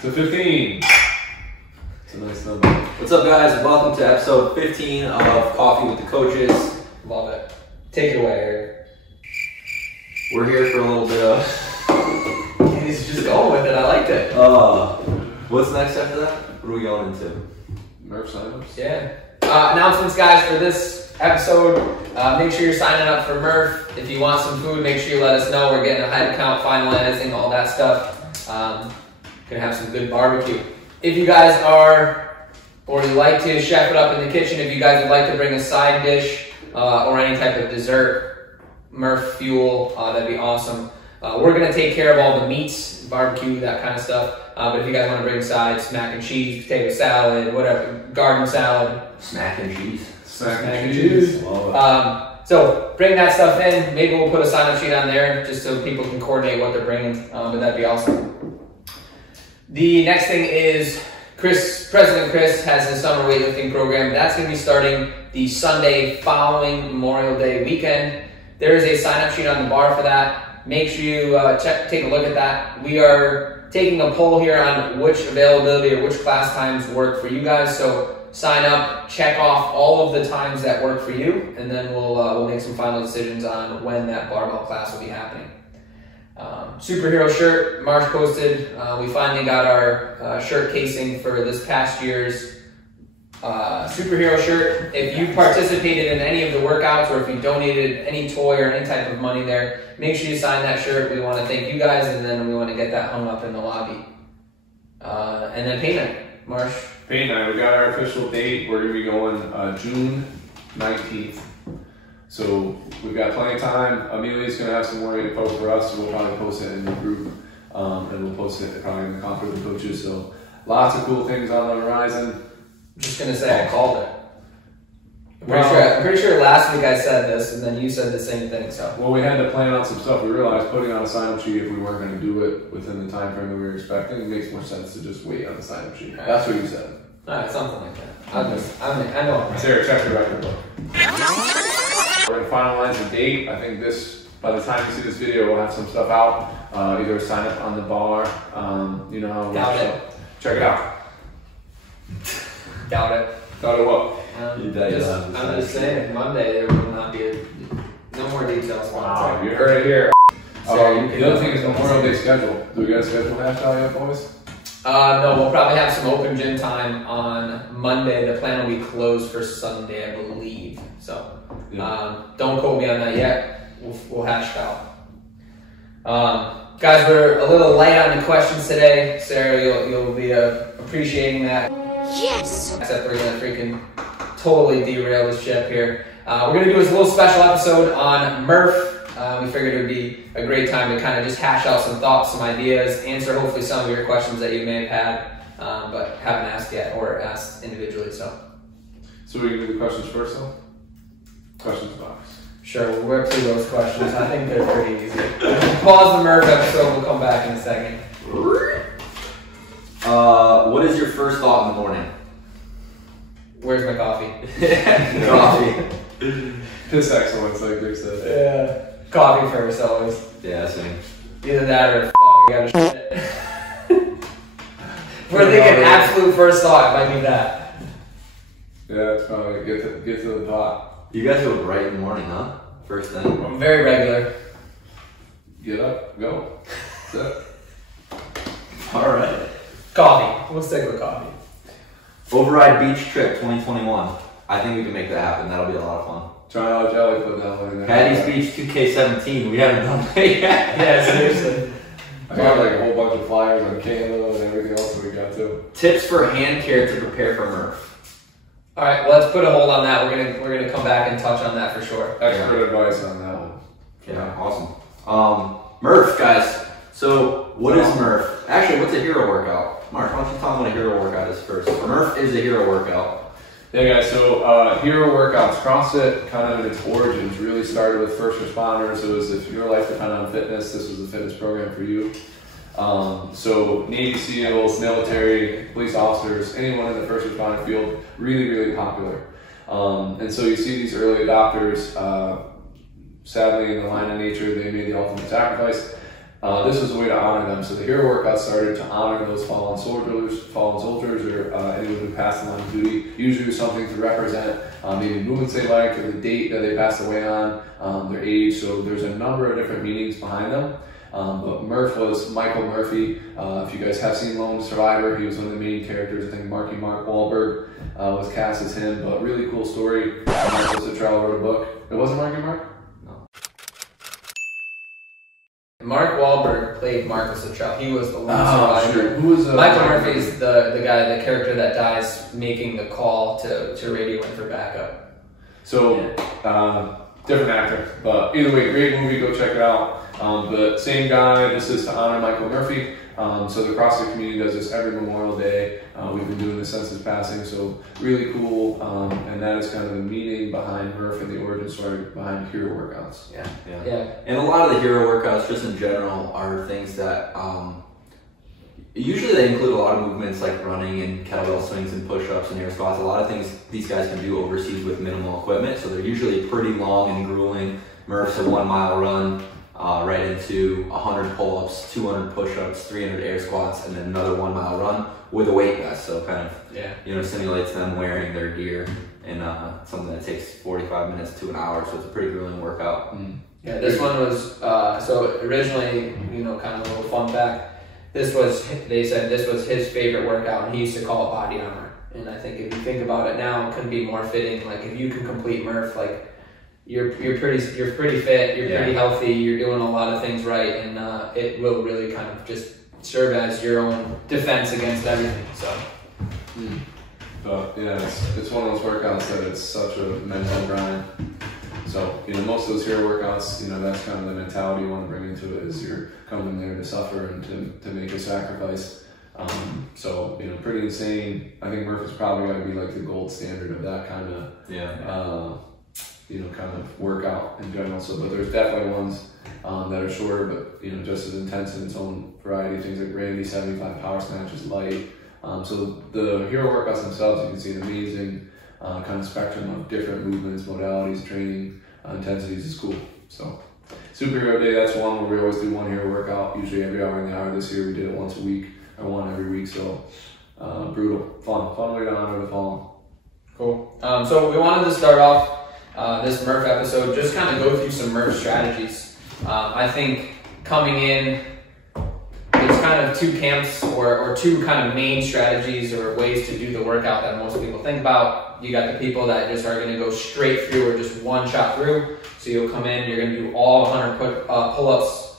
to 15. It's a nice number. What's up, guys? Welcome to episode 15 of Coffee with the Coaches. Love it. Take it away, Eric. We're here for a little bit of... He's just going with it. I liked it. What's next after that? What are we going into? Murph signups? Yeah. Announcements, guys, for this episode. Make sure you're signing up for Murph. If you want some food, make sure you let us know. We're getting a head count, finalizing, all that stuff. Gonna have some good barbecue. If you guys are, or you like to chef it up in the kitchen, if you guys would like to bring a side dish or any type of dessert, Murph fuel, that'd be awesome. We're gonna take care of all the meats, barbecue, that kind of stuff. But if you guys want to bring sides, mac and cheese, potato salad, whatever, garden salad. Smack and cheese. Smack and cheese. So bring that stuff in. Maybe we'll put a sign-up sheet on there just so people can coordinate what they're bringing. But that'd be awesome. The next thing is President Chris has his summer weightlifting program. That's going to be starting the Sunday following Memorial Day weekend. There is a sign-up sheet on the bar for that. Make sure you take a look at that. We are taking a poll here on which availability or which class times work for you guys. So sign up, check off all of the times that work for you, and then we'll make some final decisions on when that barbell class will be happening. Superhero shirt, Marsh posted. We finally got our shirt casing for this past year's superhero shirt. If you participated in any of the workouts or if you donated any toy or any type of money there, make sure you sign that shirt. We want to thank you guys, and then we want to get that hung up in the lobby. And then paint night, Marsh. Paint night, we got our official date. We're going to be going June 19th. So we've got plenty of time. Amelia's going to have some more info for us, so we'll probably post it in the group. And we'll post it probably in the Coffee with the Coaches. So lots of cool things on the horizon. I'm just going to say I called it. I'm pretty sure last week I said this, and then you said the same thing. So well, we had to plan out some stuff. We realized putting on a sign-up sheet, if we weren't going to do it within the time frame that we were expecting, it makes more sense to just wait on the sign-up sheet. Right. That's what you said. All right, something like that. I know. Sarah, check the record book. We're going to finalize the date. I think by the time you see this video, we'll have some stuff out. Either a sign-up on the bar. You know how. Doubt it. Check it out. Doubt it. Doubt it what? I'm just saying, Monday there will not be no more details. Wow, you heard it here. So the other thing is Memorial Day schedule. Do we got a schedule hashed out yet, boys? No, we'll probably have some open gym time on Monday. The plan will be closed for Sunday, I believe. So don't quote me on that yet. We'll hash it out. Guys, we're a little light on the questions today. Sarah, you'll be appreciating that. Yes! Except we're gonna freaking totally derail this ship here. We're gonna do this little special episode on Murph. We figured it would be a great time to kind of just hash out some thoughts, some ideas, answer hopefully some of your questions that you may have had, but haven't asked yet or asked individually. So we can do the questions first, though. Questions box. sure, we'll work through those questions. I think they're pretty easy. Pause the Murph episode. We'll come back in a second. What is your first thought in the morning? Where's my coffee? Coffee. Piss excellence, like Rick said. Yeah. Coffee first, always. Yeah, same. Either that or you gotta shit. We're thinking absolute first thought, it might be that. Yeah, it's probably get to the pot. You guys go right in the morning, huh? First thing. I'm very regular. Get up, go. That's it. All right. Coffee. We'll stick with coffee. Override Beach Trip 2021. I think we can make that happen. That'll be a lot of fun. Try out jelly, put that one in there. Patty's Beach 2K17. We haven't done that yet. Yeah, seriously. I got like a whole bunch of flyers on Canada and everything else that we got too. Tips for hand care to prepare for Murph. All right, well, let's put a hold on that. We're gonna come back and touch on that for sure. Expert advice on that one. Yeah, awesome. Murph, guys. So, what is Murph? Actually, what's a hero workout? Mark, why don't you tell them what a hero workout is first? Murph is a hero workout. Yeah, guys, so hero workouts, CrossFit, kind of in its origins, really started with first responders. It was if your life depended on fitness, this was a fitness program for you. So Navy SEALs, military, police officers, anyone in the first responder field, really, really popular. And so you see these early adopters, sadly in the line of nature, they made the ultimate sacrifice. this was a way to honor them. So the hero workout started to honor those fallen soldiers, or anyone who passed the line of duty. Usually something to represent maybe movements they liked, or the date that they passed away on, their age. So there's a number of different meanings behind them. But Murph was Michael Murphy. If you guys have seen Lone Survivor, he was one of the main characters. I think Mark Wahlberg was cast as him, but really cool story. Michael Cittrell wrote a book. It wasn't Mark? No. Mark Wahlberg played Marcus Cittrell. He was the Lone Survivor. Sure. Who was Michael Murphy is the guy, the character that dies making the call to radio in for backup. So, different actor, but either way, great movie. Go check it out. The same guy. This is to honor Michael Murphy. So the CrossFit community does this every Memorial Day. We've been doing this since his passing, so really cool. And that is kind of the meaning behind Murph and the origin story behind hero workouts. Yeah. And a lot of the hero workouts, just in general, are things that usually they include a lot of movements like running and kettlebell swings and push-ups and air squats. A lot of things these guys can do overseas with minimal equipment, so they're usually pretty long and grueling. Murph's a 1 mile run. Right into 100 pull-ups, 200 push-ups, 300 air squats, and then another 1 mile run with a weight vest. So kind of, simulates them wearing their gear in something that takes 45 minutes to an hour. So it's a pretty grueling workout. Yeah, this one was, so originally, kind of a little fun fact, they said this was his favorite workout, and he used to call it body armor. And I think if you think about it now, it couldn't be more fitting. Like, if you can complete Murph, like, you're pretty fit, you're pretty healthy, you're doing a lot of things right, and it will really kind of just serve as your own defense against everything. So, but yeah, it's one of those workouts that it's such a mental grind. So most of those hero workouts, that's kind of the mentality you want to bring into it, is you're coming there to suffer and to make a sacrifice. So pretty insane. I think Murph is probably going to be like the gold standard of that kind of kind of workout in general. So, but there's definitely ones that are shorter, but just as intense in its own variety. Things like Randy 75 power snatch is light. So the hero workouts themselves, you can see an amazing kind of spectrum of different movements, modalities, training, intensities. Is cool. So Superhero Day, that's one where we always do one hero workout, usually every hour in the hour. This year we did it once a week, or one every week. So brutal, fun way to honor the fallen. Cool. So we wanted to start off this Murph episode, just kind of go through some Murph strategies. I think coming in, there's kind of two camps or two kind of main strategies or ways to do the workout that most people think about. You got the people that just are going to go straight through or just one shot through. So you'll come in, you're going to do all 100 pull-ups,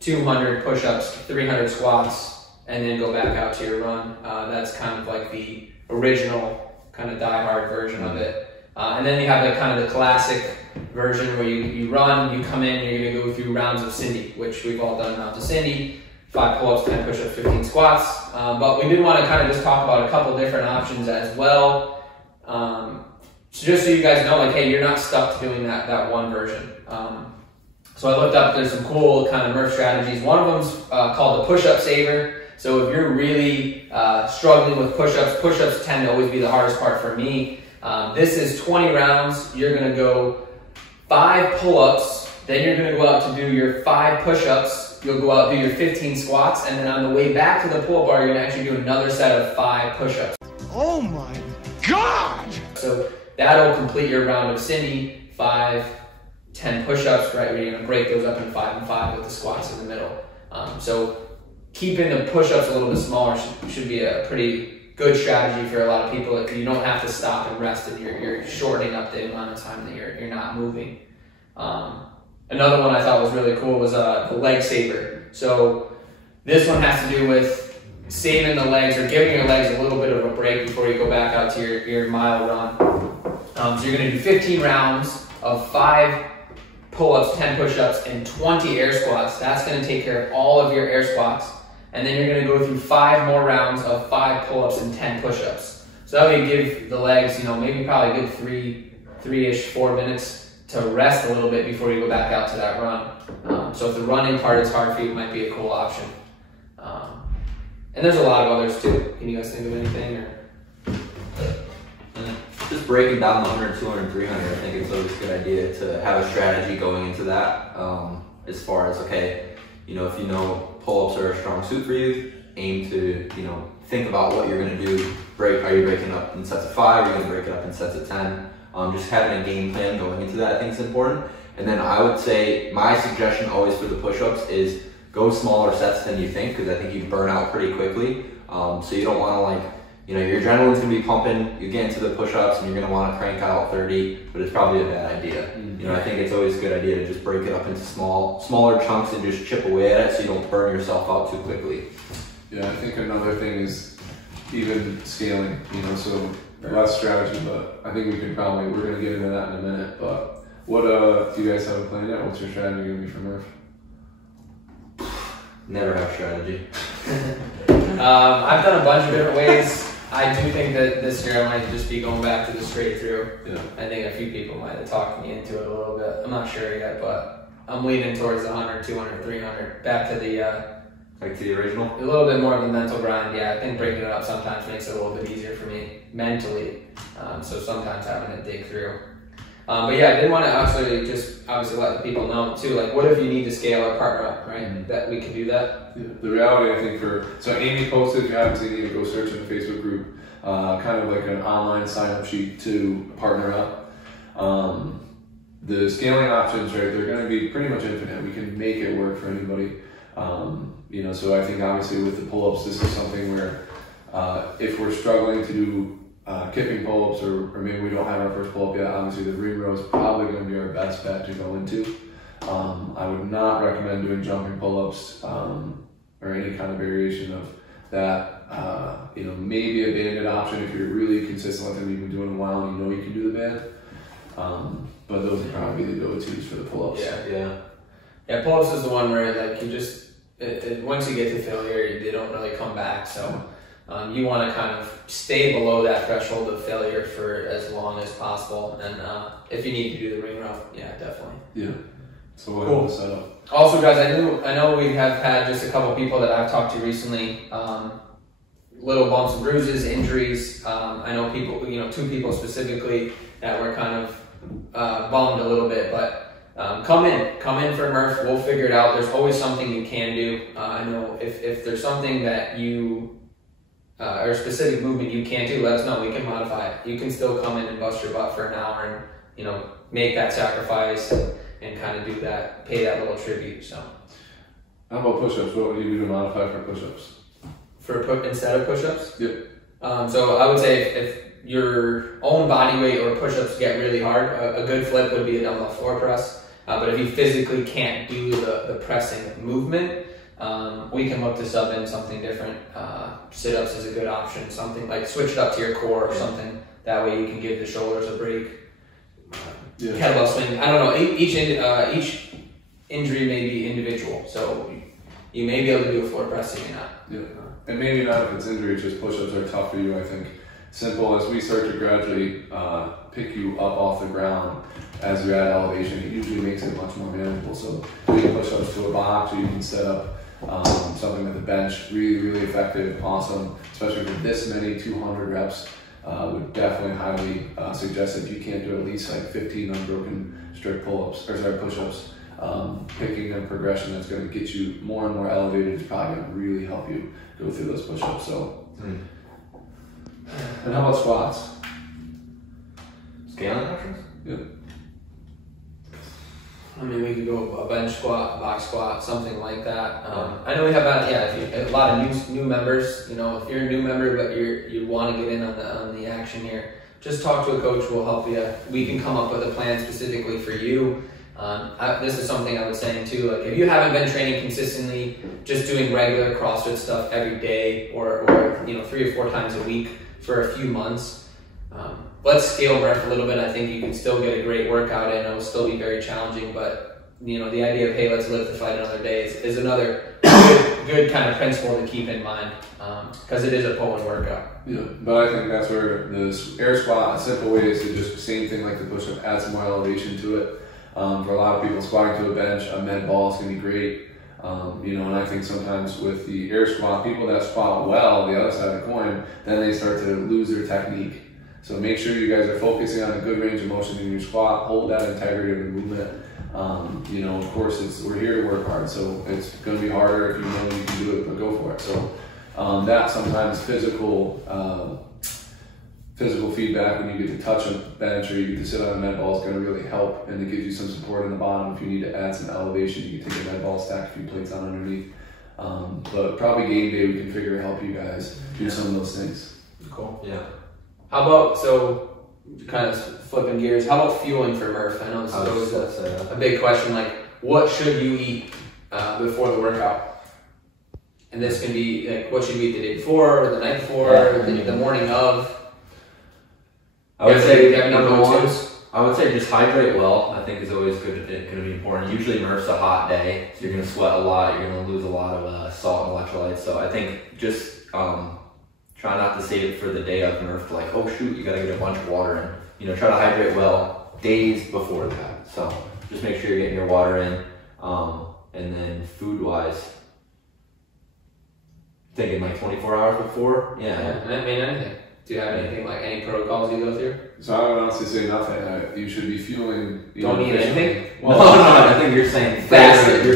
200 push-ups, 300 squats, and then go back out to your run. That's kind of like the original kind of die-hard version of it. And then you have the kind of the classic version where you run, you come in, you're going to go through rounds of Cindy, which we've all done rounds of Cindy, 5 pull-ups, 10 push-ups, 15 squats. But we did want to kind of just talk about a couple different options as well. So just so you guys know, like, hey, you're not stuck to doing that one version. So I looked up, there's some cool kind of Murph strategies. One of them's called the push-up saver. So if you're really struggling with push-ups tend to always be the hardest part for me. This is 20 rounds. You're going to go 5 pull-ups, then you're going to go out to do your 5 push-ups. You'll go out and do your 15 squats, and then on the way back to the pull-up bar, you're going to actually do another set of 5 push-ups. Oh my God! So that'll complete your round of Cindy, 5, 10 push-ups, right, where you're going to break those up in 5 and 5 with the squats in the middle. So keeping the push-ups a little bit smaller should be a pretty good strategy for a lot of people. You don't have to stop and rest, and you're shortening up the amount of time that you're not moving. Another one I thought was really cool was the leg saver. So this one has to do with saving the legs or giving your legs a little bit of a break before you go back out to your mile run. So you're going to do 15 rounds of 5 pull-ups, 10 push-ups, and 20 air squats. That's going to take care of all of your air squats. And then you're going to go through 5 more rounds of 5 pull-ups and 10 push-ups. So that way you give the legs, maybe probably a good 3-ish, 4 minutes to rest a little bit before you go back out to that run. So if the running part is hard for you, it might be a cool option. And there's a lot of others too. Can you guys think of anything? Just breaking down the 100, 200, 300, I think it's always a good idea to have a strategy going into that. As far as, okay, if you know pull-ups are a strong suit for you, aim to, think about what you're gonna do. Are you breaking up in sets of 5? Are you gonna break it up in sets of 10? Just having a game plan going into that I think is important. And then I would say my suggestion always for the push-ups is go smaller sets than you think, because I think you burn out pretty quickly. So you don't want to your adrenaline's gonna be pumping, you get into the push-ups and you're gonna want to crank out 30, but it's probably a bad idea. I think it's always a good idea to just break it up into smaller chunks and just chip away at it so you don't burn yourself out too quickly. Yeah, I think another thing is even scaling, so less strategy, but I think we're gonna get into that in a minute, but what do you guys have a plan yet? What's your strategy gonna be for Murph? Never have strategy. I've done a bunch of different ways. I do think that this year I might just be going back to the straight through. Yeah. I think a few people might have talked me into it a little bit. I'm not sure yet, but I'm leaning towards the 100, 200, 300. Back to the Back to the original? a little bit more of a mental grind. Yeah, I think breaking it up sometimes makes it a little bit easier for me mentally. So sometimes having to dig through. But yeah, I did want to actually just obviously let the people know too, like what if you need to scale or partner up, right? That we can do that. Yeah. The reality, I think, so Amy posted, if you haven't seen it, go search in the Facebook group, kind of like an online sign-up sheet to partner up. The scaling options, right, they're going to be pretty much infinite. We can make it work for anybody. So I think obviously with the pull-ups, this is something where if we're struggling to do kipping pull-ups or maybe we don't have our first pull-up yet, obviously the ring row is probably going to be our best bet to go into. I would not recommend doing jumping pull-ups or any kind of variation of that. Maybe a banded option if you're really consistent with them, you've been doing it a while and you can do the band. But those would probably be the go-tos for the pull-ups. Yeah, pull-ups is the one where like you just, once you get to failure, they don't really come back. So you want to kind of stay below that threshold of failure for as long as possible. And if you need to do the ring row, yeah, definitely. Yeah. So what Cool. the setup? Also, guys, I know we have had just a couple people that I've talked to recently. Little bumps and bruises, injuries. I know people, 2 people specifically that were kind of bummed a little bit, but come in for Murph. We'll figure it out. There's always something you can do. I know if there's something that you or a specific movement you can't do, let us know. We can modify it. You can still come in and bust your butt for an hour and make that sacrifice and kind of do that, pay that little tribute. So, how about push-ups? What would you do to modify for push-ups? Instead of push-ups? Yep. So I would say if your own body weight or push-ups get really hard, a good flip would be a dumbbell floor press. But if you physically can't do the pressing movement, we can look to sub in something different. Sit-ups is a good option. Something like switch it up to your core or something. That way you can give the shoulders a break. Kettlebell swing. I don't know. Each injury may be individual, so you may be able to do a floor press, maybe not. Yeah, and maybe not if it's injury. Just push-ups are tough for you. I think simple as we start to gradually pick you up off the ground as you add elevation, it usually makes it much more manageable. So doing push-ups to a box, or you can set up something with a bench, really effective, awesome, especially for this many 200 reps. Would definitely highly suggest that if you can't do at least like 15 unbroken strict pull-ups, or sorry, push-ups, picking a progression that's going to get you more and more elevated is probably going to really help you go through those push-ups. So, and how about squats? Scaling options? Yeah. I mean, we could go a bench squat, box squat, something like that. I know we have a lot of new members. If you're a new member but you want to get in on the action here, just talk to a coach who will help you. We can come up with a plan specifically for you. This is something I was saying too. Like if you haven't been training consistently, just doing regular CrossFit stuff every day or 3 or 4 times a week for a few months. Let's scale Murph a little bit. I think you can still get a great workout in. It'll still be very challenging, but the idea of, hey, let's live to fight another day is another good kind of principle to keep in mind, because it is a pulling workout. Yeah, but I think that's where the air squat, a simple way is to just same thing like the push-up, add some more elevation to it. For a lot of people, squatting to a bench, a med ball is going to be great. And I think sometimes with the air squat, people that squat well, the other side of the coin, then they start to lose their technique. So make sure you guys are focusing on a good range of motion in your squat, hold that integrity of the movement. You know, of course, we're here to work hard, so it's going to be harder if you know you can do it, but go for it. So that sometimes physical feedback when you get to touch a bench or you get to sit on a med ball is going to really help, and it gives you some support in the bottom. If you need to add some elevation, you can take a med ball, stack a few plates on underneath. But probably game day we can figure to help you guys do some of those things. Cool. Yeah. How about, so kind of flipping gears, how about fueling for Murph? I know this is always a big question, like what should you eat before the workout? And this can be like, what should you eat the day before or the night before or the morning of? I would say number one, I would say just hydrate well. I think is always going to be important. Usually Murph's a hot day, so you're going to sweat a lot. You're going to lose a lot of salt and electrolytes. So I think just try not to save it for the day of Murph. Like, oh shoot, you got to get a bunch of water in. You know, try to hydrate well days before that. So just make sure you're getting your water in. And then food wise, thinking like 24 hours before. Yeah. I mean anything. Do you have anything, like any protocols you go through? So I would honestly say nothing. You should be fueling. Don't eat anything? Well, no, I think you're saying fasted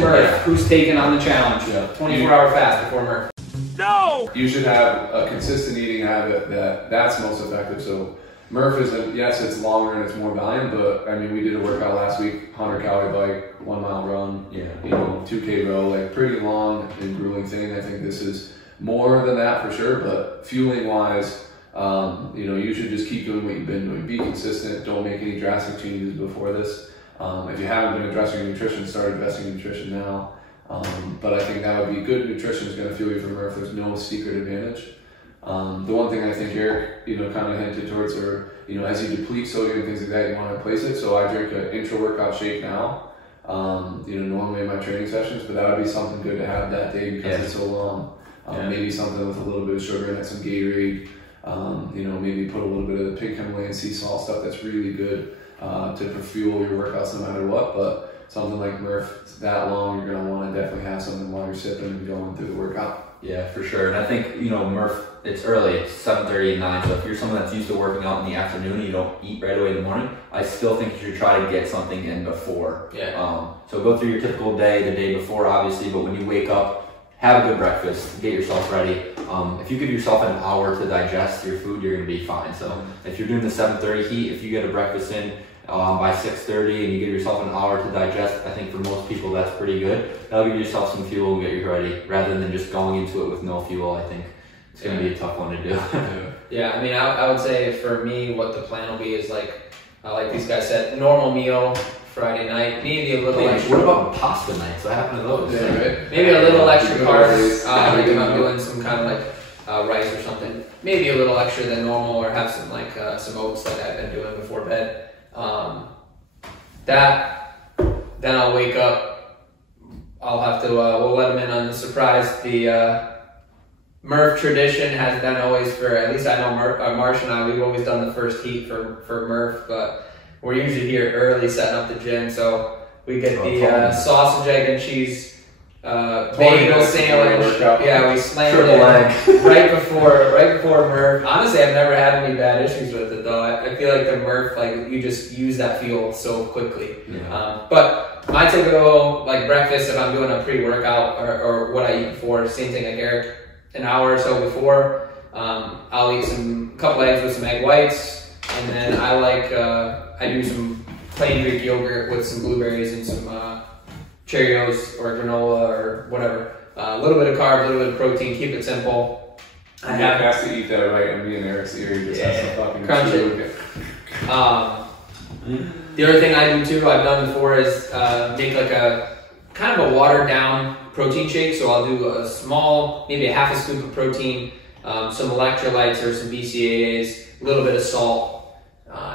Murph. Yeah. Who's taking on the challenge? Yeah. 24-hour fast before Murph. No! You should have a consistent eating habit that's most effective. So Murph is, yes, it's longer and it's more volume, but I mean, we did a workout last week, 100-calorie bike, 1 mile run, you know, 2K row, like pretty long and grueling thing. I think this is more than that for sure, but fueling wise, you know, you should just keep doing what you've been doing. Be consistent. Don't make any drastic changes before this. If you haven't been addressing your nutrition, start investing in nutrition now. But I think that would be good. Nutrition is going to fuel you for Murph. There's no secret advantage. The one thing I think Eric, you know, kind of hinted towards, or you know, as you deplete sodium and things like that, you want to replace it. So I drink an intra-workout shake now. You know, normally in my training sessions, but that would be something good to have that day because it's so long. Maybe something with a little bit of sugar in it, some Gatorade. You know, maybe put a little bit of the pink Himalayan sea salt stuff that's really good to fuel your workouts no matter what. But something like Murph, it's that long, you're going to want to definitely have something while you're sipping and going through the workout. Yeah, for sure. And I think, you know, Murph, it's early, it's 7:30 and 9, so if you're someone that's used to working out in the afternoon and you don't eat right away in the morning, I still think you should try to get something in before. So go through your typical day, the day before obviously, but when you wake up, have a good breakfast, get yourself ready. If you give yourself an hour to digest your food, you're going to be fine. So if you're doing the 7:30 heat, if you get a breakfast in by 6:30 and you give yourself an hour to digest, I think for most people that's pretty good. That'll give yourself some fuel and get you ready, rather than just going into it with no fuel. I think it's going to be a tough one to do. Yeah, I mean, I would say for me, what the plan will be is like these guys said, normal meal Friday night, maybe a little extra. What about pasta nights? What happened to those? Yeah, right? Maybe a little extra carbs. Like if I'm doing some kind of like rice or something, maybe a little extra than normal, or have some like some oats like I've been doing before bed. Then I'll wake up. I'll have to. We'll let them in on the surprise. The Murph tradition has been always, for at least I know Marsh and I, we've always done the first heat for Murph, but we're usually here early setting up the gym, so we get the sausage, egg, and cheese bagel sandwich. Yeah, we slam it right before Murph. Honestly, I've never had any bad issues with it though. I feel like the Murph, like you just use that fuel so quickly. But my typical like breakfast, if I'm doing a pre-workout or what I eat before, same thing like Eric. An hour or so before, I'll eat a couple eggs with some egg whites, and then I do some plain Greek yogurt with some blueberries and some Cheerios or granola or whatever. A little bit of carb, a little bit of protein. Keep it simple. I have to eat that right, and me and Eric's ear just has some fucking crunch it. The other thing I do too, I've done before, is make like a kind of a watered down protein shake. So I'll do a small, maybe a half a scoop of protein, some electrolytes or some BCAAs, a little bit of salt,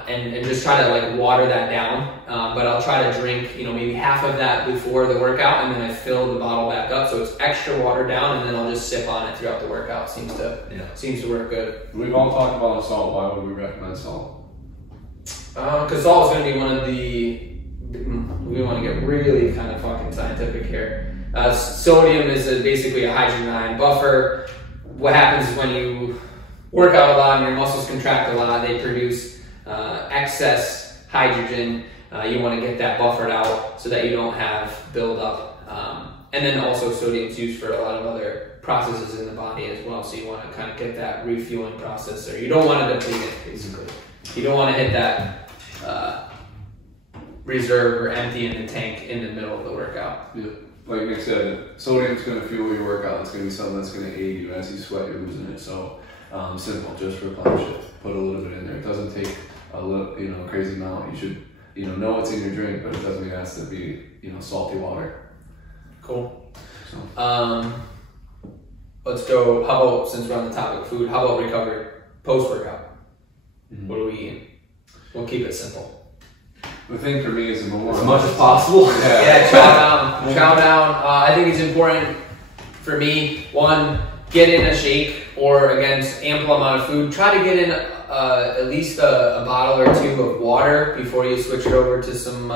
and just try to like water that down. But I'll try to drink, you know, maybe half of that before the workout, and then I fill the bottle back up so it's extra watered down, and then I'll just sip on it throughout the workout. Seems to work good. We've all talked about salt. Why would we recommend salt? Because salt is going to be one of the, we want to get really kind of fucking scientific here. Sodium is basically a hydrogen ion buffer. What happens is when you work out a lot and your muscles contract a lot, they produce excess hydrogen, You want to get that buffered out so that you don't have buildup. And then also sodium is used for a lot of other processes in the body as well. So you want to kind of get that refueling process, or you don't want to deplete it, basically. You don't want to hit that reserve or empty in the tank in the middle of the workout. Yeah. Like Nick said, sodium's going to fuel your workout. It's going to be something that's going to aid you as you sweat. You're losing it. So simple, just replenish it. Put a little bit in there. It doesn't take a little, crazy amount. You should, know what's in your drink, but it doesn't mean it has to be, salty water. Cool. So. Let's go. How about, since we're on the topic of food, how about recovery post workout? Mm-hmm. What are we eating? We'll keep it simple. The thing for me is as much as possible. Yeah, chow down. I think it's important for me. One, get in a shake, or again, ample amount of food. Try to get in at least a bottle or two of water before you switch it over to some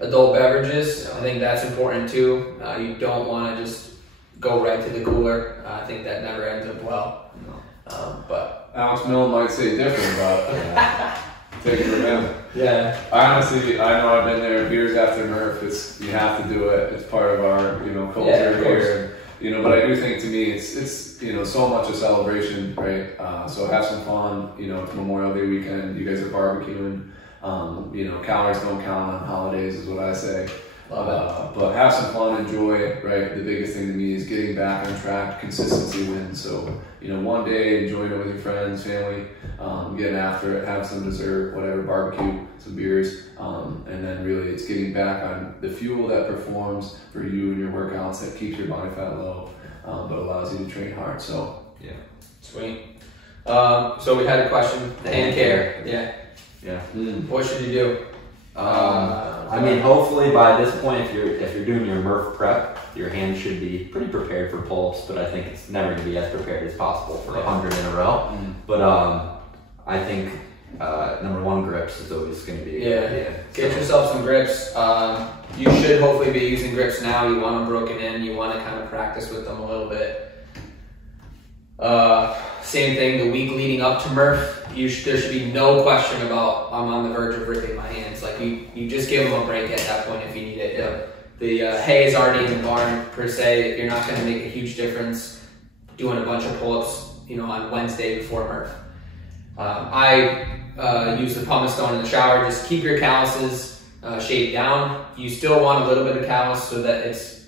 adult beverages. I think that's important too. You don't want to just go right to the cooler. I think that never ends up well. No. But Alex Mill might say different, but take it from him. Yeah. I know I've been there years after Murph. You have to do it. It's part of our culture here. But I do think, to me, it's so much a celebration, right? So have some fun. It's Memorial Day weekend. You guys are barbecuing. Calories don't count on holidays, is what I say. But have some fun, enjoy, right? The biggest thing to me is getting back on track. Consistency wins. So, one day, enjoying it with your friends, family, getting after it, have some dessert, whatever, barbecue, some beers, and then really it's getting back on the fuel that performs for you and your workouts, that keeps your body fat low, but allows you to train hard. So, yeah. Sweet. So we had a question, the hand care. Yeah. What should you do? Hopefully by this point, if you're doing your Murph prep, your hands should be pretty prepared for pulse, but I think it's never going to be as prepared as possible for 100 in a row. But I think number one, grips is always going to be a good idea. Get yourself some grips. You should hopefully be using grips now. You want them broken in. You want to kind of practice with them a little bit. Same thing, the week leading up to Murph, there should be no question about I'm on the verge of ripping my hands. Like you just give them a break at that point if you need it. The hay is already in the barn per se. You're not going to make a huge difference doing a bunch of pull-ups, on Wednesday before Murph. I use the pumice stone in the shower. Just keep your calluses shaved down. You still want a little bit of callus so that it's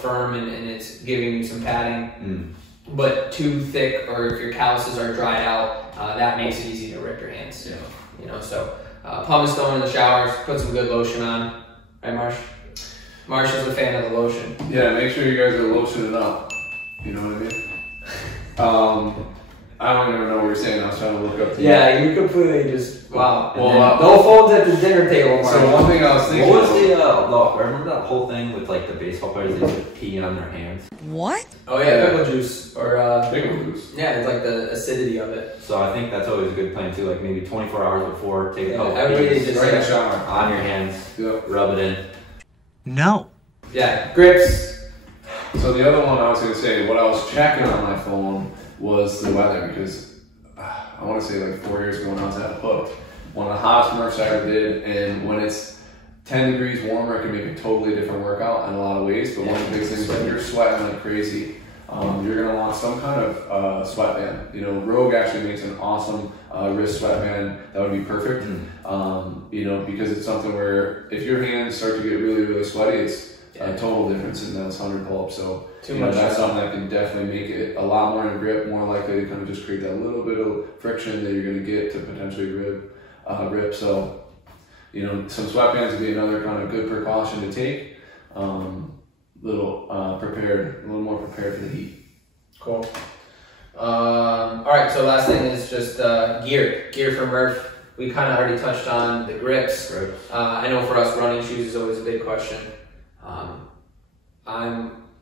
firm and it's giving you some padding. But too thick, or if your calluses are dried out, that makes it easy to rip your hands. So pumice stone in the showers, put some good lotion on. Right, Marsh? Marsh is a fan of the lotion. Yeah, make sure you guys are lotioning up. You know what I mean? I don't even know what you're saying. I was trying to look up. You completely just wow. Well, no phones at the dinner table, Marsh. So one thing I was thinking. What was remember that whole thing with like the baseball players? They would pee on their hands. What? Oh yeah, pickle juice or pickle juice. Yeah, it's like the acidity of it. So I think that's always a good plan too. Like maybe 24 hours before, take a couple everybody pees just right in the shower on your hands. Rub it in. No. Yeah, grips. So the other one I was going to say, what I was checking on my phone was the weather, because I want to say like 4 years ago when I was at Hooked, one of the hottest Murphs I ever did, and when it's 10 degrees warmer, it can make a totally different workout in a lot of ways, but one of the big things is when you're sweating like crazy, you're going to want some kind of sweatband. Rogue actually makes an awesome wrist sweatband that would be perfect, because it's something where if your hands start to get really, really sweaty, it's a total difference in those 100 pull-ups. So that's something that can definitely make it a lot more in grip, more likely to kind of just create that little bit of friction that you're going to get to potentially rip. So, some sweatbands would be another kind of good precaution to take. Little more prepared for the heat. Cool. All right, so last thing is just gear for Murph. We kind of already touched on the grips. I know for us, running shoes is always a big question.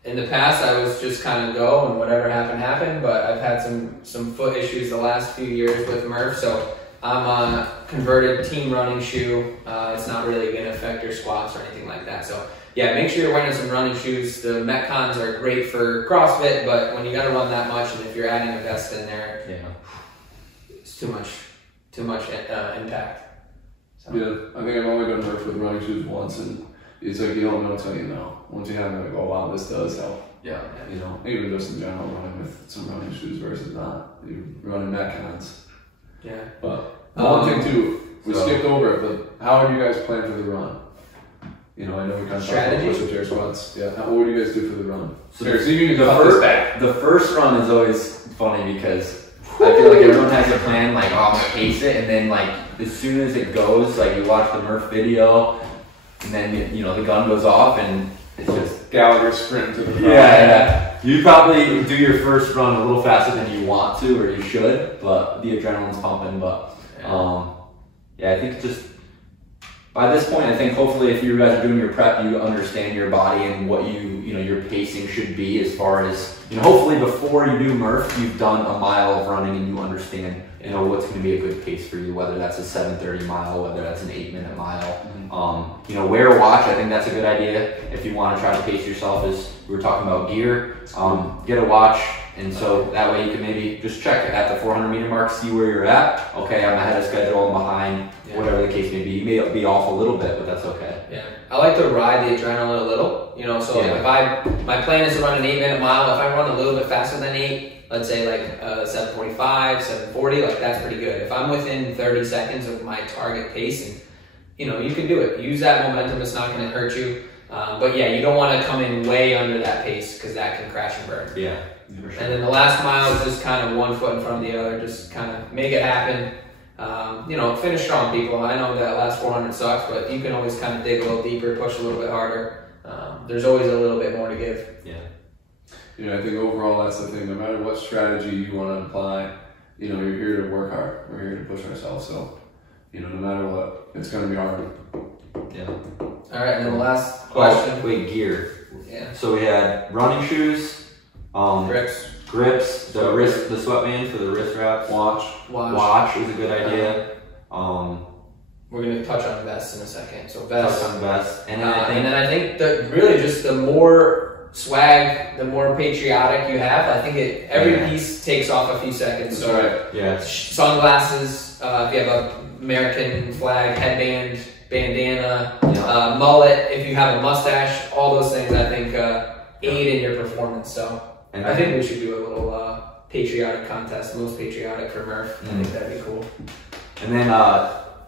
In the past, I was just kind of go and whatever happened, but I've had some foot issues the last few years with Murph, so I'm a converted team running shoe. It's not really going to affect your squats or anything like that. So yeah, make sure you're wearing some running shoes. The Metcons are great for CrossFit, but when you got to run that much, and if you're adding a vest in there, it's too much impact. So. Yeah, I think I've only done Murph with running shoes once, and it's like you don't know until you know. Once you have them, like, oh wow, this does help. Yeah. You know, even just in general, running with some running shoes versus not. You're running metcons. Yeah. But one thing too, we so- skipped over it, but how would you guys plan for the run? You know, I know we kind of Strategy? talked about push-ups, air squats. Yeah. What would you guys do for the run? So Here, see if you can the cut this first, back. the first run is always funny because I feel like everyone has a plan, like, oh, I'm gonna pace it, and then like as soon as it goes, like you watch the Murph video, and then you know the gun goes off, and it's just Gallagher sprint to the front. yeah. You probably do your first run a little faster than you want to or you should, but the adrenaline's pumping. But yeah, I think just by this point, I think hopefully if you guys are doing your prep, you understand your body and what you know your pacing should be as far as, you know, hopefully before you do Murph, you've done a mile of running and you understand, you know, what's going to be a good pace for you, whether that's a 7:30 mile, whether that's an 8-minute mile. You know, wear a watch. I think that's a good idea if you want to try to pace yourself, as we were talking about gear. Get a watch, and so that way you can maybe just check at the 400-meter mark, see where you're at. Okay, I'm ahead of schedule, I'm behind, whatever the case may be. You may be off a little bit, but that's okay. Yeah, I like to ride the adrenaline a little, you know, so if my plan is to run an 8-minute mile, if I run a little bit faster than 8, let's say like 7:45, 7:40, like that's pretty good. If I'm within 30 seconds of my target pace, and you know, you can do it. Use that momentum, it's not gonna hurt you. But yeah, you don't wanna come in way under that pace because that can crash and burn. Yeah, for sure. And then the last mile is just kind of one foot in front of the other, just kind of make it happen. You know, finish strong, people. I know that last 400 sucks, but you can always kind of dig a little deeper, push a little bit harder. There's always a little bit more to give. Yeah. Yeah, I think overall that's the thing. No matter what strategy you want to apply, you know, you're here to work hard. We're here to push ourselves. So, you know, no matter what, it's going to be hard. Yeah. All right, and then the last question. Wait, gear. Yeah. So we had running shoes, grips, the wrist, the sweatband for the wrist wraps, watch is a good idea. We're gonna touch on vests in a second. So vests, touch on vest, and then I think that really just the more swag, the more patriotic you have. I think every piece takes off a few seconds. So yeah, sunglasses, if you have a American flag headband, bandana, mullet, if you have a mustache, all those things I think aid in your performance. So and I think we should do a little patriotic contest, most patriotic for Murph. I think that'd be cool. And then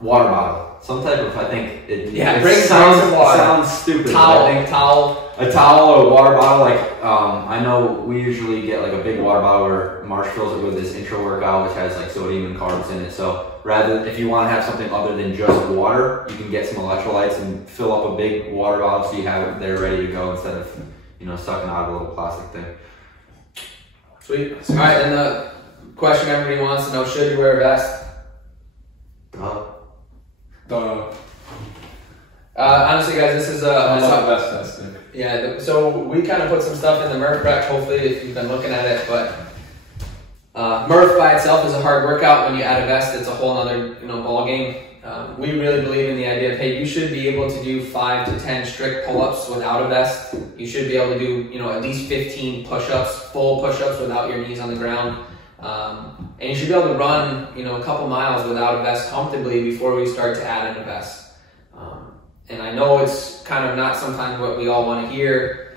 water bottle, some type of, I think it bring some water. Sounds stupid. Towel. A towel or a water bottle, like I know we usually get like a big water bottle where Marsh fills it with this intro workout, which has like sodium and carbs in it. So rather, if you want to have something other than just water, you can get some electrolytes and fill up a big water bottle so you have it there ready to go instead of, you know, sucking out a little plastic thing. Sweet. All right, and the question everybody wants to know: should you wear a vest? Honestly, guys, this is vest testing. Yeah, so we kind of put some stuff in the Murph prep, hopefully, if you've been looking at it, but Murph by itself is a hard workout. When you add a vest, it's a whole other, ball game. We really believe in the idea of, hey, you should be able to do 5 to 10 strict pull-ups without a vest. You should be able to do, at least 15 push-ups, full push-ups without your knees on the ground. And you should be able to run, a couple miles without a vest comfortably before we start to add in a vest. And I know it's kind of not sometimes what we all want to hear,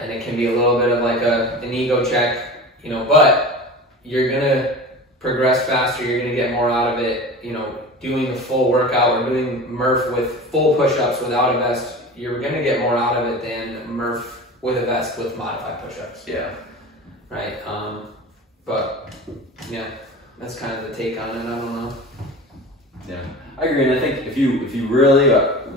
and it can be a little bit of like an ego check, but you're going to progress faster, you're going to get more out of it, doing a full workout or doing Murph with full push-ups without a vest, you're going to get more out of it than Murph with a vest with modified push-ups. Yeah. Right? But, yeah, that's kind of the take on it. I don't know. Yeah, I agree, and I think if you really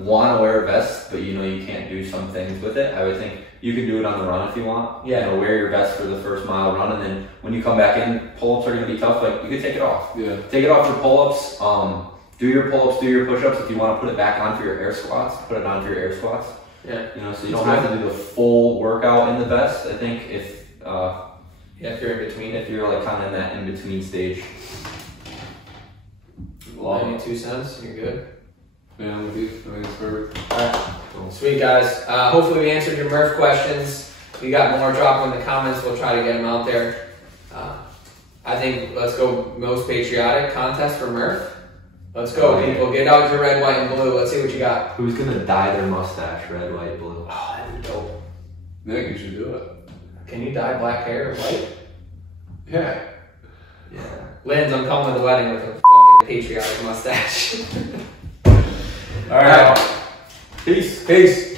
want to wear a vest, but you can't do some things with it, I would think you can do it on the run if you want. Yeah. Wear your vest for the first mile run, and then when you come back in, pull-ups are going to be tough. Like, you can take it off. Yeah. Take it off for pull-ups. Do your pull-ups, do your push-ups. If you want to put it back on for your air squats, put it on for your air squats. Yeah. So you don't have to do the full workout in the vest. I think if you're in between. If you're like kind of in that in-between stage. 92 cents, you're good. Yeah, I'm with you. I think it's perfect. Alright, sweet guys. Hopefully we answered your Murph questions. We got more, drop them in the comments. We'll try to get them out there. I think let's go most patriotic contest for Murph. Let's go, people. Get out your red, white, and blue. Let's see what you got. Who's gonna dye their mustache red, white, blue? Oh, that'd be dope. Nick, you should do it. Can you dye black hair white? Yeah. Yeah. Lynn's, I'm coming to the wedding with a fucking patriotic mustache. All right. Peace. Peace.